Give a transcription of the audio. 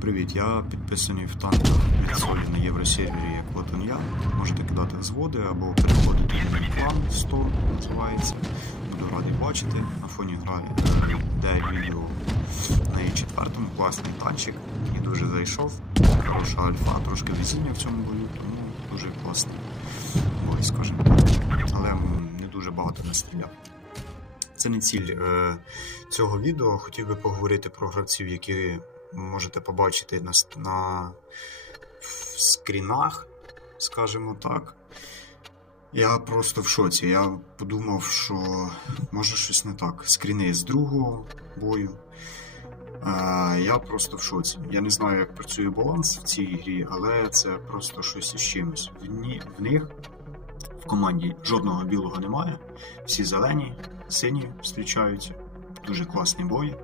Привіт, я підписаний в танках від солі на євросервері як от он я. Можете кидати взводи або переходити на клан Storm називається. Буду радий бачити. На фоні грає де відео на і четвертому класний танчик. Мені дуже зайшов. Хороша альфа, трошки везіння в цьому бою, тому дуже класний бой, скажімо так. Але не дуже багато настріляв. Це не ціль е, цього відео. Хотів би поговорити про гравців, які можете побачити на, на скрінах, скажімо так. Я просто в шоці. Я подумав, що може щось не так. Скріни з другого бою. Е, я просто в шоці. Я не знаю, як працює баланс в цій грі, але це просто щось із чимось. В, них в команді жодного білого немає. Всі зелені, сині зустрічаються. Дуже класний бой.